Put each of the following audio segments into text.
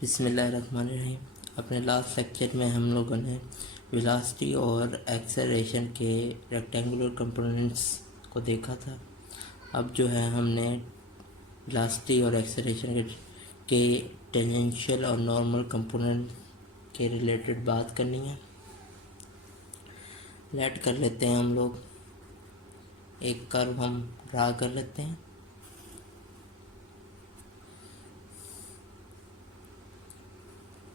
बिस्मिल्लाहिर्रहमानिर्रहीम। अपने last lecture में हम लोगों ने वेलोसिटी और एक्सेलरेशन के रेक्टेंगुलर कंपोनेंट्स को देखा था। अब जो है हमने वेलोसिटी और एक्सेलरेशन के टेंजेंशियल और नॉर्मल कंपोनेंट के रिलेटेड बात करनी है। लेट कर लेते हैं हम लोग एक कर्व हम ड्रा कर लेते हैं।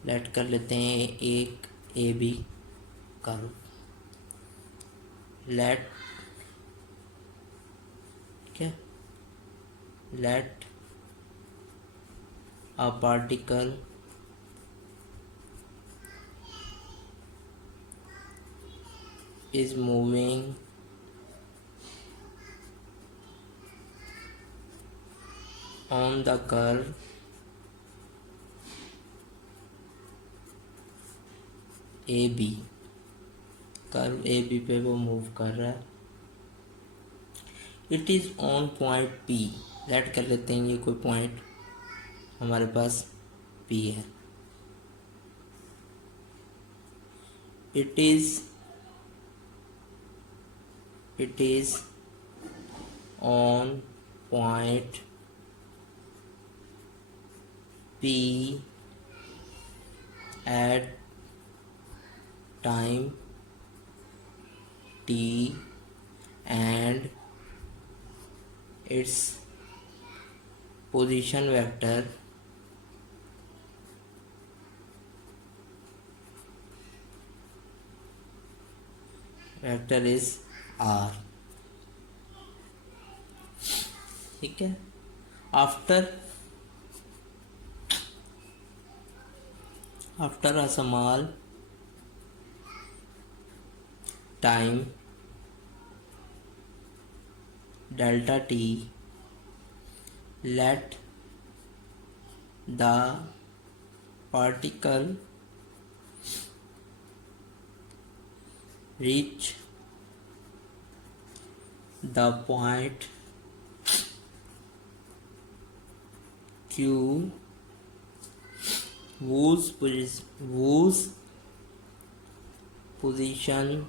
लेट कर लेते हैं एक ए बी कर्व। लेट क्या let a particle is moving on the curve AB। Curve AB पे वो मूव कर रहा है। It is on point P। Let कर लेते हैं ये कोई पॉइंट हमारे पास P है। It is on point P at time t and its position vector is r। ठीक है। After a small time delta t, let the particle reach the point Q whose position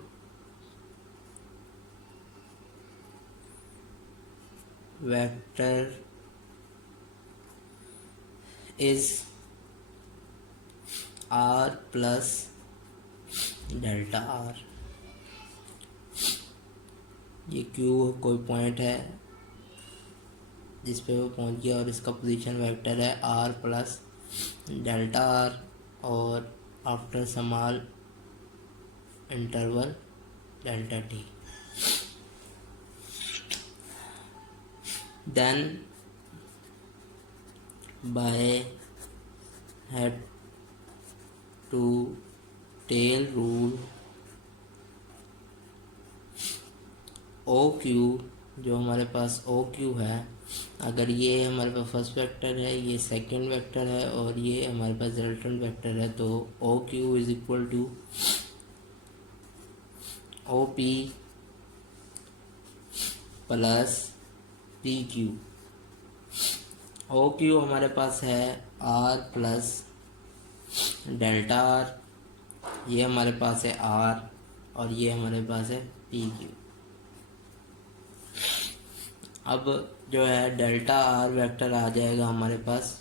vector is r plus delta r। ये Q कोई point है जिस पे वो पहुंच गया और इसका पोजीशन वेक्टर है r प्लस डेल्टा r और after small interval delta t। Then by head to tail rule O Q, जो हमारे पास ओ क्यू है, अगर ये हमारे पास फर्स्ट वेक्टर है, ये सेकंड वेक्टर है और ये हमारे पास रिजल्टेंट वेक्टर है, तो O Q is equal to O P plus P Q. O Q हमारे पास है आर प्लस डेल्टा आर, ये हमारे पास है आर और ये हमारे पास है पी क्यू। अब जो है डेल्टा आर वेक्टर आ जाएगा हमारे पास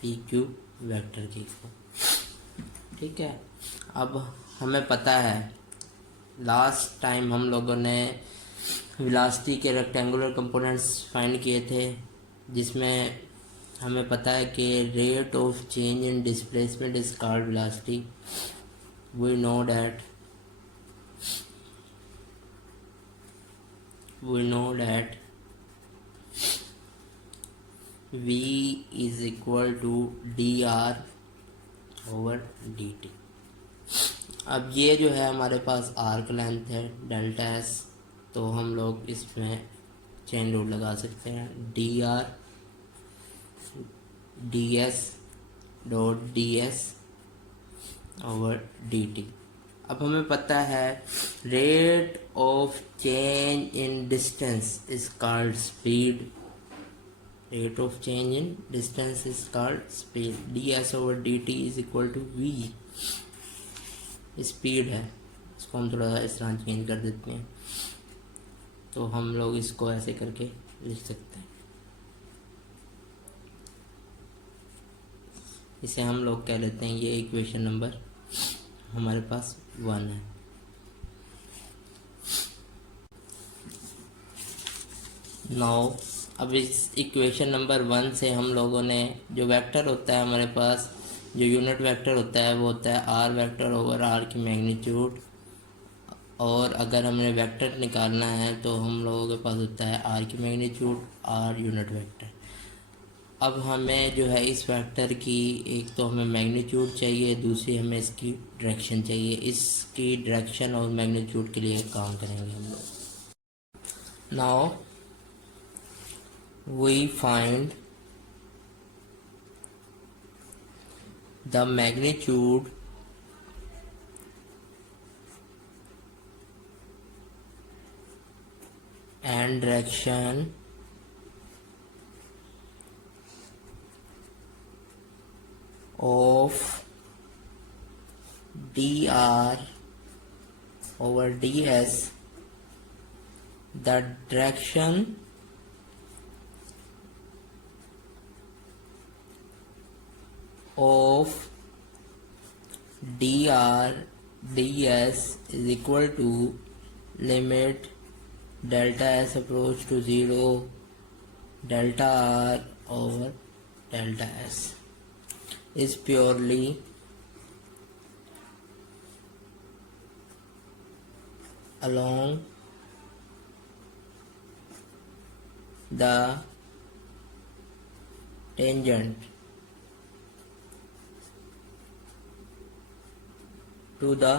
पी क्यू वेक्टर की को। ठीक है। अब हमें पता है लास्ट टाइम हम लोगों ने वेलोसिटी के रेक्टेंगुलर कंपोनेंट्स फाइंड किए थे, जिसमें हमें पता है कि rate of change in displacement is called velocity. We know that v is equal to dr over dt। अब ये जो है हमारे पास आर्क लेंथ है डेल्टा एस, तो हम लोग इसमें चेन रूल लगा सकते हैं D R D S dot D S over D T. अब हमें पता है rate of change in distance is called speed, rate of change in distance is called speed, ds/dt is equal to v, speed है। इसको हम थोड़ा इस तरह चेंज कर देते हैं, तो हम लोग इसको ऐसे करके लिख सकते हैं। इसे हम लोग कह लेते हैं, ये इक्वेशन नंबर हमारे पास 1 है। नाउ अब इस इक्वेशन नंबर 1 से हम लोगों ने जो वेक्टर होता है हमारे पास, जो यूनिट वेक्टर होता है वो होता है आर वेक्टर ओवर आर की मैग्नीट्यूड, और अगर हमें वेक्टर निकालना है तो हम लोगों के पास होता है आर की मैग्नीट्यूड आर यूनिट वेक्टर। अब हमें जो है इस वेक्टर की एक तो हमें मैग्नीट्यूड चाहिए, दूसरी हमें इसकी डायरेक्शन चाहिए। इसकी डायरेक्शन और मैग्नीट्यूड के लिए काम करेंगे हम लोग। Now we find the magnitude and direction of dr over ds, the direction of dr ds is equal to limit delta s approach to 0 delta r over delta s is purely along the tangent to the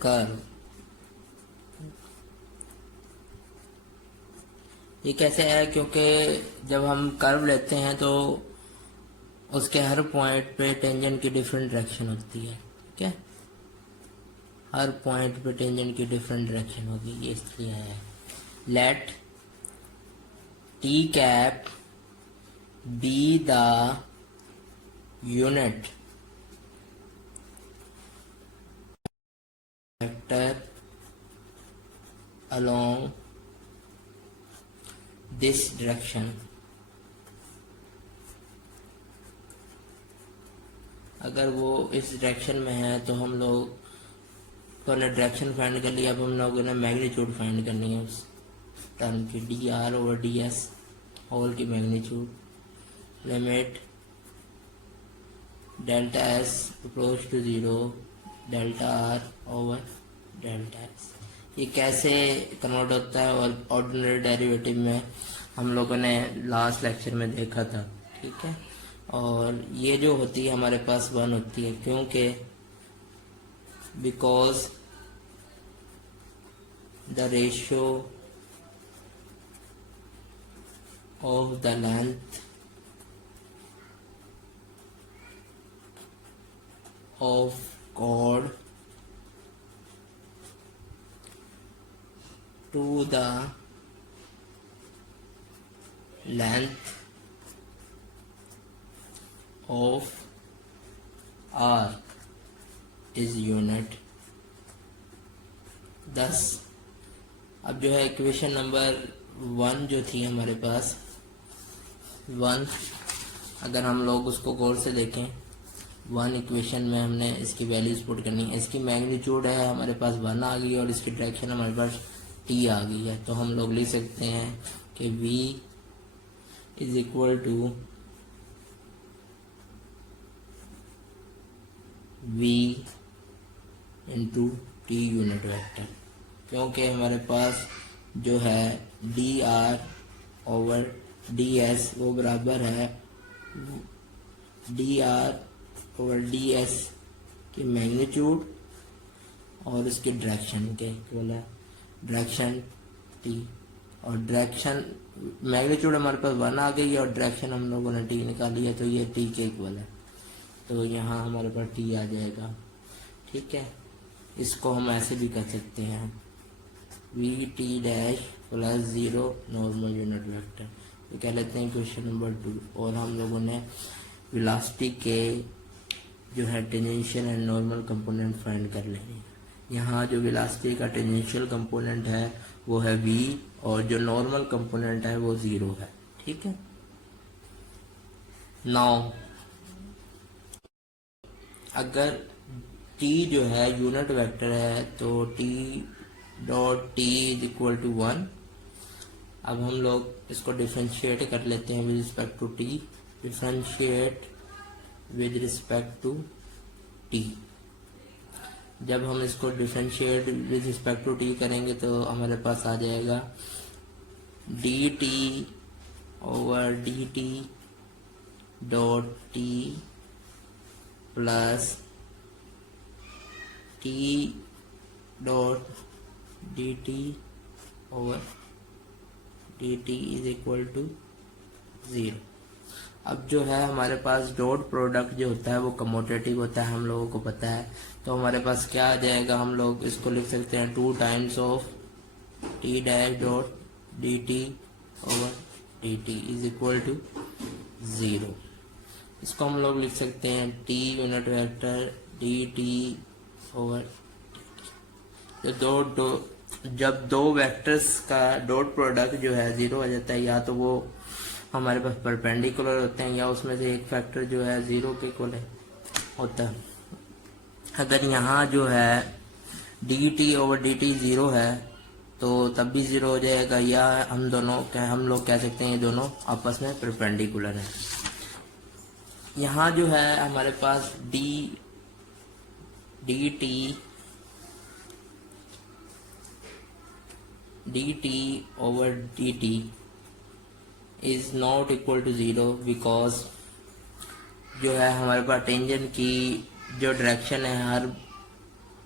curve। ये कैसे है, क्योंकि जब हम curve लेते हैं तो उसके हर पॉइंट पे टेंजेंट की डिफरेंट डायरेक्शन होती है, ठीक है, हर पॉइंट पे टेंजेंट की डिफरेंट डायरेक्शन होगी, ये इसलिए है। Let T cap be the unit vector along this direction। अगर वो इस डायरेक्शन में है तो हम लोग तो ने डायरेक्शन फाइंड कर लिया। अब हम लोगों ने मैग्नीट्यूड फाइंड करनी है उस टर्म की, D R over D S whole की magnitude. Limit delta S approach to 0 delta R over delta S. ये कैसे कन्वर्ट होता है और ऑर्डिनरी डेरिवेटिव में हम लोगों ने लास्ट लेक्चर में देखा था, ठीक है। और ये जो होती है हमारे पास 1 होती है, क्योंकि because the ratio of the length of chord to the length of arc is unit। thus अब जो है इक्वेशन नंबर 1 जो थी हमारे पास 1, अगर हम लोग उसको गौर से देखें 1 इक्वेशन में हमने इसकी वैल्यूज पुट करनी है। इसकी मैग्नीट्यूड है हमारे पास 1 आ गई और इसकी डायरेक्शन हमारे पास t आ गई है। तो हम लोग लिख सकते हैं कि v is equal to v into T unit vector, क्योंकि हमारे पास जो है D R over D S वो बराबर है D R over D S की मैग्नीट्यूड और इसके डायरेक्शन के इक्वल है, डायरेक्शन टी। और डायरेक्शन मैग्नीट्यूड हमारे पास 1 आ गई है और डायरेक्शन हम लोगों ने टी निकाली है, तो ये टी के इक्वल है। तो यहाँ हमारे पास टी आ जाएगा, ठीक है। इसको हम ऐसे भी कर सकते हैं, we T dash plus 0 normal unit vector, ये कह लेते हैं क्वेश्चन नंबर 2। और हम लोगों ने वेलोसिटी के जो है tangential and normal component find कर लेंगे। यहाँ जो वेलोसिटी का टेंजेंशियल कंपोनेंट है वो है v, और जो नॉर्मल कंपोनेंट है वो 0 है। ठीक है, नाउ अगर t जो है यूनिट वेक्टर है तो t dot t is equal to 1। अब हम लोग इसको डिफ्रेंशिएट कर लेते हैं with respect to t, differentiate with respect to t। जब हम इसको differentiate with respect to t करेंगे तो हमारे पास आ जाएगा dt over dt dot t plus t dot dt over dt is equal to 0। अब जो है हमारे पास डॉट प्रोडक्ट जो होता है वो कमोटेटिव होता है, हम लोगों को पता है। तो हमारे पास क्या आ जाएगा, हम लोग इसको लिख सकते हैं 2 times of T dash dot D T over D T is equal to 0। इसको हम लोग लिख सकते हैं T unit vector D T over, जब दो वेक्टर्स का डॉट प्रोडक्ट जो है 0 आ जाता है, या तो वो हमारे पास परपेंडिकुलर होते हैं या उसमें से एक फैक्टर जो है 0 के इक्वल होता है। अगर यहाँ जो है D T over D T 0 है तो तब भी 0 हो जाएगा, या हम लोग कह सकते हैं ये दोनों आपस में परपेंडिकुलर है। यहाँ जो है हमारे पास D T over D T is not equal to 0 because जो है हमारे पास टेंजेंट की जो डायरेक्शन है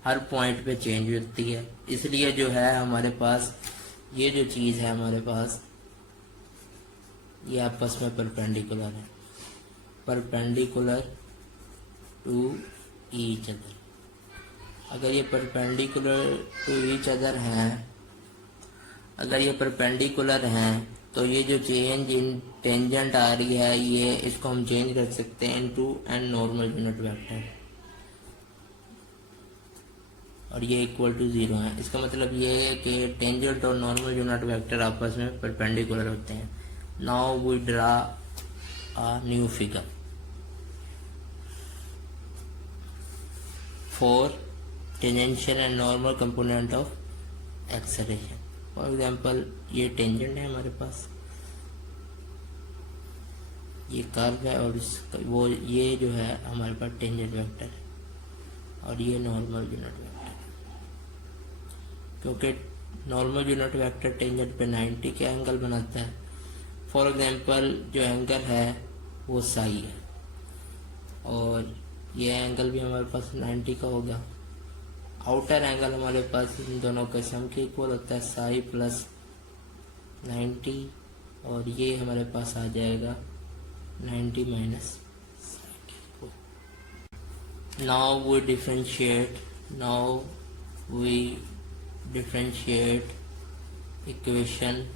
हर पॉइंट पे चेंज होती है, इसलिए जो है हमारे पास ये जो चीज़ है हमारे पास ये आपस में परपेंडिकुलर है, परपेंडिकुलर टू ईच अदर। अगर ये परपेंडिकुलर टू ईच अदर हैं, अगर ये परपेंडिकुलर हैं तो ये जो चेंज इन टेंजेंट आ रही है ये इसको हम चेंज कर सकते हैं into an normal unit vector, और ये इक्वल टू 0 है। इसका मतलब ये है कि टेंजेंट और नॉर्मल यूनिट वेक्टर आपस में परपेंडिकुलर होते हैं। Now we draw a new figure for tangential and normal component of acceleration. For example ये टेंजेंट है हमारे पास, ये कर्व है, और ये जो है हमारे पास टेंजेंट वेक्टर है, और ये नॉर्मल यूनिट वेक्टर, क्योंकि नॉर्मल यूनिट वेक्टर टेंजेंट पे 90 के एंगल बनाता है। फॉर एग्जाम्पल जो एंगल है वो साई है, और ये एंगल भी हमारे पास 90 का होगा। आउटर एंगल हमारे पास इन दोनों के सम के इक्वल होता है, साई प्लस 90, और ये हमारे पास आ जाएगा 90 minus psi. Now we differentiate equation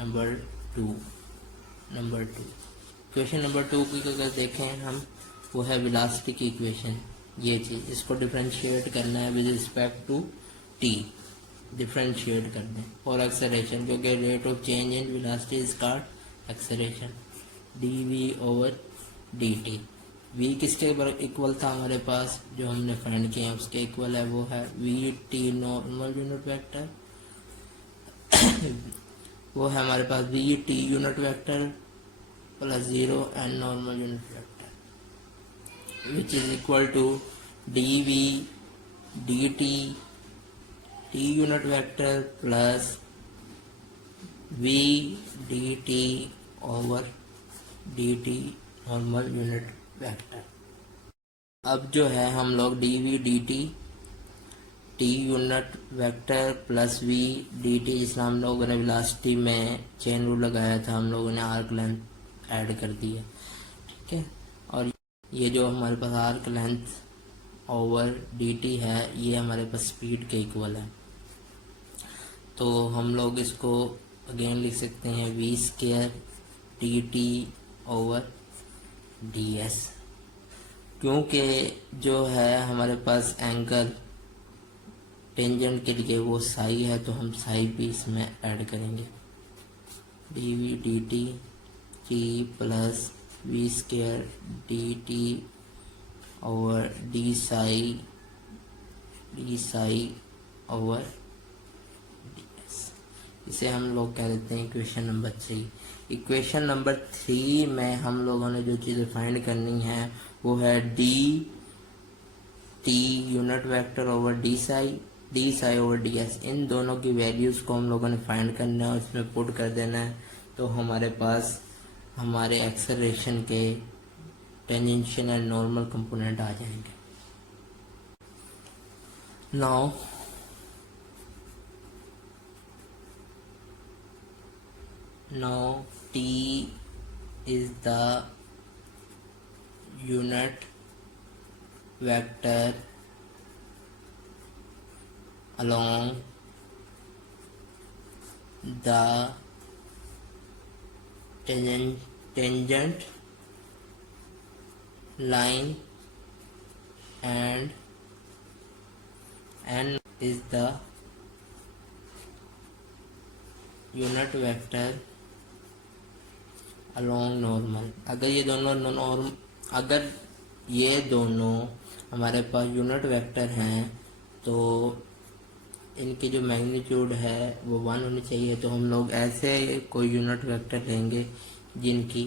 number 2। Equation number 2 की अगर देखें हम, वो है वेलोसिटी की इक्वेशन। ये चीज़ इसको डिफरेंशिएट करना है with respect to T, differentiate कर दें फॉर एक्सेलरेशन, क्योंकि rate of change in velocity is called acceleration, D V over D T. V किसके इक्वल था हमारे पास, जो हमने फाइंड किया है उसके इक्वल है, वो है V T normal unit vector वो है हमारे पास V T unit vector plus 0 and normal unit vector, which is equal to dv dt t unit vector plus v dt over dt normal unit vector। अब जो है हम लोग dv dt t unit vector plus v dt, जिसमें हम लोगों ने velocity में चेन रूल लगाया था, हम लोगों ने आर्क लेंथ ऐड कर दी है। ठीक है, और ये जो हमारे पास arc length over D T है, ये हमारे पास स्पीड के इक्वल है। तो हम लोग इसको अगेन लिख सकते हैं V square D T over D S, क्योंकि जो है हमारे पास एंगल टेंजेंट के लिए वो साई है, तो हम साई भी इसमें ऐड करेंगे। D V D T T plus V square D T over D psi over D S. इसे हम लोग कह देते हैं इक्वेशन नंबर 3। इक्वेशन नंबर 3 में हम लोगों ने जो चीज़ें फाइंड करनी है वो है D T unit vector over D psi over D S. इन दोनों की वैल्यूज़ को हम लोगों ने फाइंड करना है और इसमें पुट कर देना है, तो हमारे पास हमारे एक्सेलरेशन के टेंजेंशियल एंड नॉर्मल कंपोनेंट आ जाएंगे। now t is the unit vector along the tangent line and n is the unit vector along normal। अगर ये दोनों हमारे पास यूनिट वेक्टर हैं तो इनकी जो मैग्नीट्यूड है वो 1 होनी चाहिए। तो हम लोग ऐसे कोई यूनिट वेक्टर लेंगे जिनकी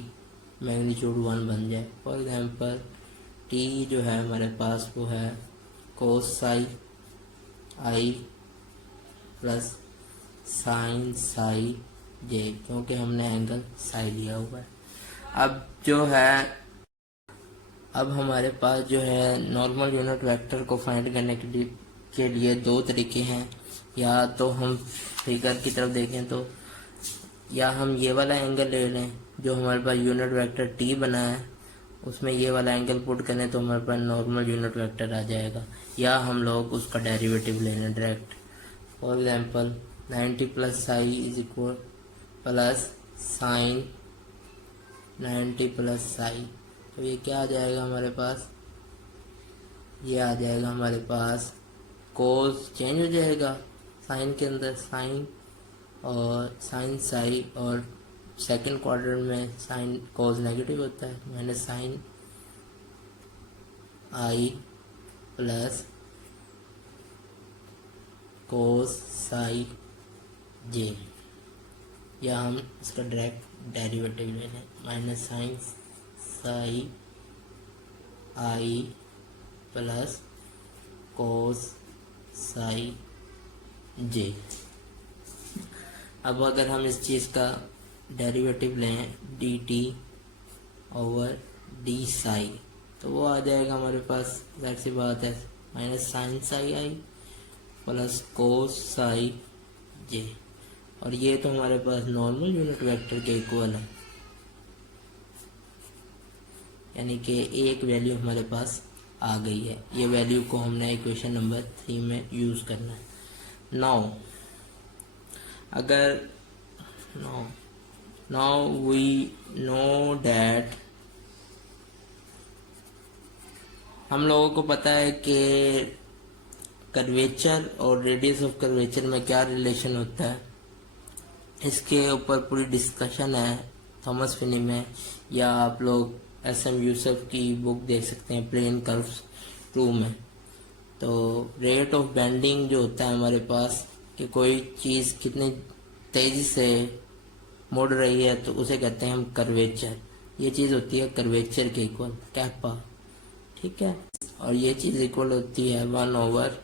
मैग्नीट्यूड 1 बन जाए। फॉर एग्जांपल टी जो है हमारे पास वो है कोस साई आई प्लस साइन साई जे, क्योंकि हमने एंगल साई लिया हुआ है। अब हमारे पास जो है नॉर्मल यूनिट वेक्टर को फाइंड करने के लिए दो तरीके हैं। या तो हम फिगर की तरफ देखें तो या हम ये वाला एंगल ले लें जो हमारे पास यूनिट वेक्टर टी बना है, उसमें ये वाला एंगल पुट करें तो हमारे पास नॉर्मल यूनिट वेक्टर आ जाएगा। या हम लोग उसका डेरिवेटिव ले लें direct. For example 90 plus psi is equal plus sign 90 plus psi, तो ये क्या आ जाएगा हमारे पास, ये आ जाएगा हमारे पास कोस चेंज हो जाएगा साइन के अंदर, साइन और साइन साई, और सेकंड क्वाड्रेंट में साइन कोस नेगेटिव होता है, माइनस साइन आई प्लस कोस साई जे। या हम इसका डायरेक्ट डेरिवेटिव ले लें, माइनस साइन साई आई प्लस कोस साई जे। अब अगर हम इस चीज़ का डेरिवेटिव लें D T over D Sai, तो वो आ जाएगा हमारे पास, जाहिर सी बात है, माइनस साइन साई आई प्लस कोस साई जे। और ये तो हमारे पास नॉर्मल यूनिट वेक्टर के इक्वल है, यानी कि एक वैल्यू हमारे पास आ गई है। ये वैल्यू को हमने इक्वेशन नंबर 3 में यूज़ करना है। नाउ वी नो डैट, हम लोगों को पता है कि कर्वेचर और रेडियस ऑफ कर्वेचर में क्या रिलेशन होता है। इसके ऊपर पूरी डिस्कशन है थॉमस फिनी में, या आप लोग SM यूसुफ की बुक देख सकते हैं प्लेन कर्व्स 2 में। तो रेट ऑफ बेंडिंग जो होता है हमारे पास, कि कोई चीज़ कितनी तेज़ी से मुड़ रही है, तो उसे कहते हैं हम कर्वेचर। ये चीज़ होती है कर्वेचर के इक्वल कैपा, ठीक है। और ये चीज़ इक्वल होती है 1 ओवर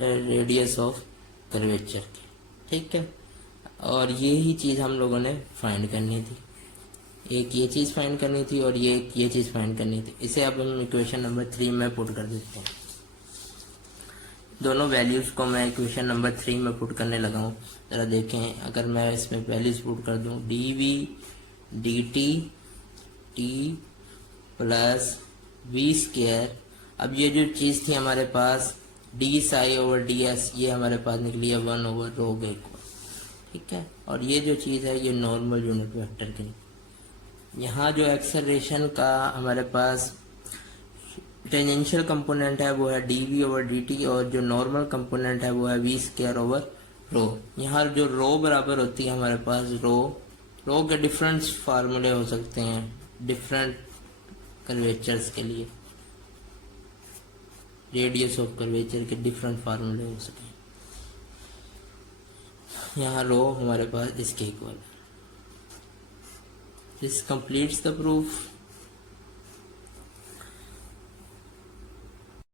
रेडियस ऑफ कर्वेचर की, ठीक है। और ये ही चीज़ हम लोगों ने फाइंड करनी थी, एक ये चीज़ फाइंड करनी थी और ये चीज़ फाइंड करनी थी। इसे अब हम इक्वेशन नंबर 3 में पुट कर देते हैं। दोनों वैल्यूज़ को मैं इक्वेशन नंबर 3 में पुट करने लगा हूँ। ज़रा देखें, अगर मैं इसमें वैल्यूज़ पुट कर दूँ, D V D T T plus V square अब ये जो चीज़ थी हमारे पास D psi over D S, ये हमारे पास निकली है 1/log इक्वल, ठीक है। और ये जो चीज़ है ये नॉर्मल यूनिट वेक्टर की। यहाँ जो एक्सेलरेशन का हमारे पास टेंजेंशियल कंपोनेंट है वो है D V over D T, और जो नॉर्मल कंपोनेंट है वो है वी स्क्वायर ओवर रो। यहाँ जो रो बराबर होती है हमारे पास रो के डिफरेंट फार्मूले हो सकते हैं डिफरेंट कर्वेचर्स के लिए, रेडियस ऑफ कर्वेचर के डिफरेंट फार्मूले हो सकते हैं। यहाँ रो हमारे पास इसके इक्वल है। This completes the proof.